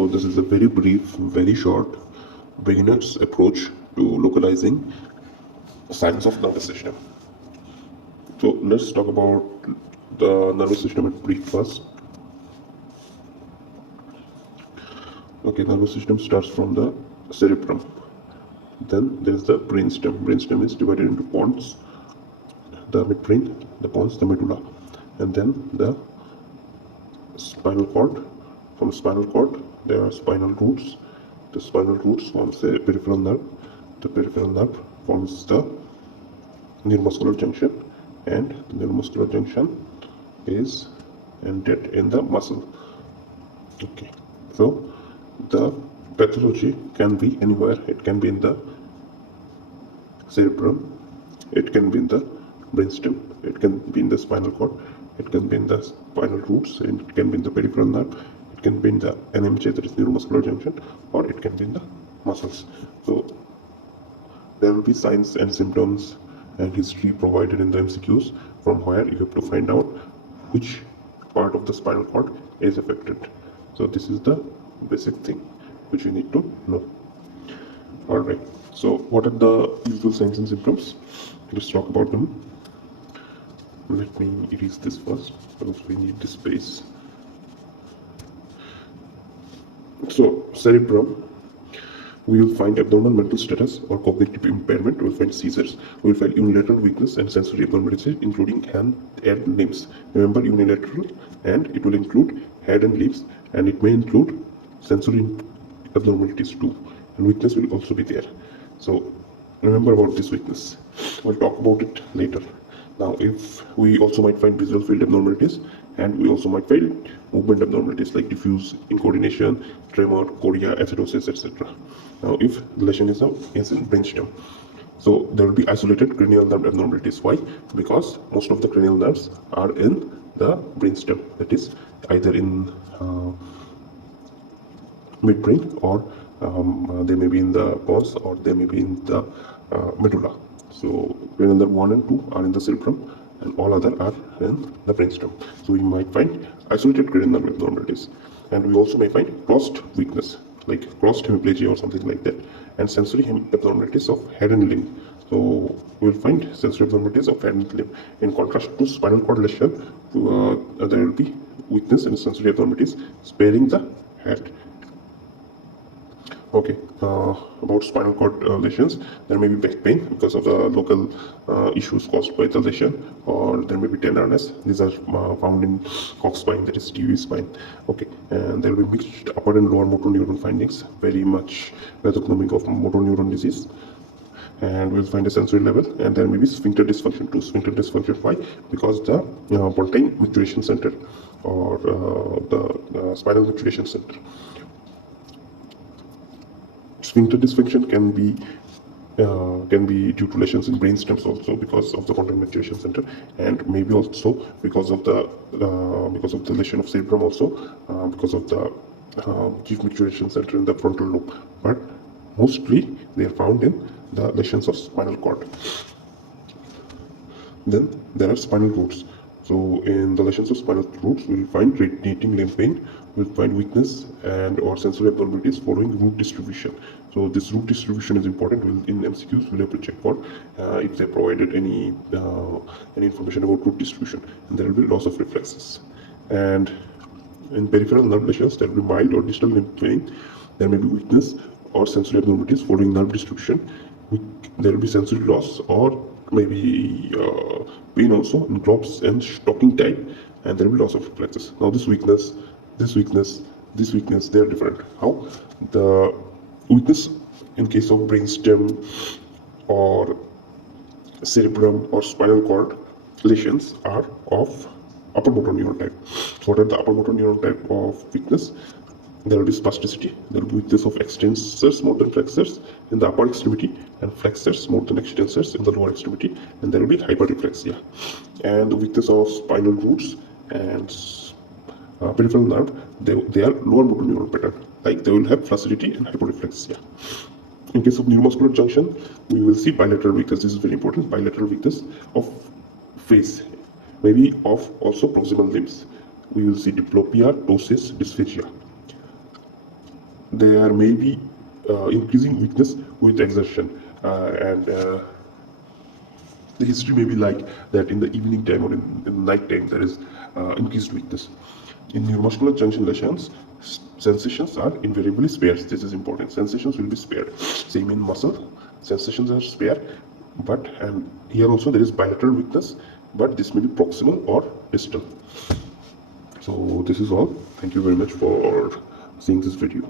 So this is a very brief, very short beginner's approach to localizing science of nervous system. So let's talk about the nervous system at brief first. Okay, nervous system starts from the cerebrum. Then there is the brainstem. Brainstem is divided into pons, the midbrain, the pons, the medulla, and then the spinal cord. From spinal cord, there are spinal roots. The spinal roots forms a peripheral nerve. The peripheral nerve forms the neuromuscular junction, and the neuromuscular junction is ended in the muscle. Okay, so the pathology can be anywhere. It can be in the cerebrum, it can be in the brainstem, it can be in the spinal cord, it can be in the spinal roots, and it can be in the peripheral nerve, it can be in the NMJ, that is neuromuscular junction, or it can be in the muscles. So there will be signs and symptoms and history provided in the MCQs, from where you have to find out which part of the spinal cord is affected. So this is the basic thing which you need to know. Alright, so what are the usual signs and symptoms? Let's talk about them. Let me erase this first because we need this space. So cerebrum, we will find abnormal mental status or cognitive impairment. We will find seizures. We will find unilateral weakness and sensory abnormalities, including hand and limbs. Remember, unilateral, and it will include head and limbs, and it may include sensory abnormalities too. And weakness will also be there. So remember about this weakness. We'll talk about it later. Now, if we also might find visual field abnormalities, and we also might find movement abnormalities like diffuse incoordination, tremor, chorea, acidosis, etc. Now, if the lesion is in brainstem, so there will be isolated cranial nerve abnormalities. Why? Because most of the cranial nerves are in the brainstem, that is either in midbrain, or they may be in the pons, or they may be in the medulla. So cranial nerve 1 and 2 are in the cerebrum, and all other are in the brainstem. So we might find isolated cranial nerve abnormalities, and we also may find crossed weakness, like crossed hemiplegia or something like that, and sensory abnormalities of head and limb. So we will find sensory abnormalities of head and limb. In contrast to spinal cord lesion, there will be weakness and sensory abnormalities sparing the head. Okay, about spinal cord lesions, there may be back pain because of the local issues caused by the lesion, or there may be tenderness. These are found in Cox spine, that is TV spine. Okay, and there will be mixed upper and lower motor neuron findings, very much pathognomic of motor neuron disease. And we'll find a sensory level, and there may be sphincter dysfunction too. Sphincter dysfunction, why? Because the pontine micturition center, or the spinal micturition center. Sphincter dysfunction can be due to lesions in brain stems also, because of the pontine maturation center, and maybe also because of the lesion of cerebrum also, because of the chief maturation center in the frontal lobe. But mostly they are found in the lesions of spinal cord. Then there are spinal roots. So in the lesions of spinal roots, we will find radiating limb pain, we will find weakness and or sensory abnormalities following root distribution. So this root distribution is important. In MCQs, we'll have to check for if they provided any information about root distribution, and there will be loss of reflexes. And in peripheral nerve lesions, there will be mild or distal limb pain. There may be weakness or sensory abnormalities following nerve distribution. There will be sensory loss, or maybe pain also in globs and stocking type, and there will be loss of reflexes. Now this weakness, they are different. How? The weakness in case of brainstem or cerebrum or spinal cord lesions are of upper motor neuron type. So what are the upper motor neuron type of weakness? There will be spasticity, there will be weakness of extensors more than flexors in the upper extremity, and flexors more than extensors in the lower extremity, and there will be hyperreflexia. And the weakness of spinal roots and peripheral nerve, they are lower motor neuron pattern, like they will have flaccidity and hyperreflexia. In case of neuromuscular junction, we will see bilateral weakness. This is very important. Bilateral weakness of face, maybe of also proximal limbs. We will see diplopia, ptosis, dysphagia. there may be increasing weakness with exertion, and the history may be like that in the evening time or in the night time there is increased weakness. In neuromuscular junction lesions, sensations are invariably spared. This is important. Sensations will be spared. Same in muscle, sensations are spared, but and here also there is bilateral weakness, but this may be proximal or distal. So this is all. Thank you very much for seeing this video.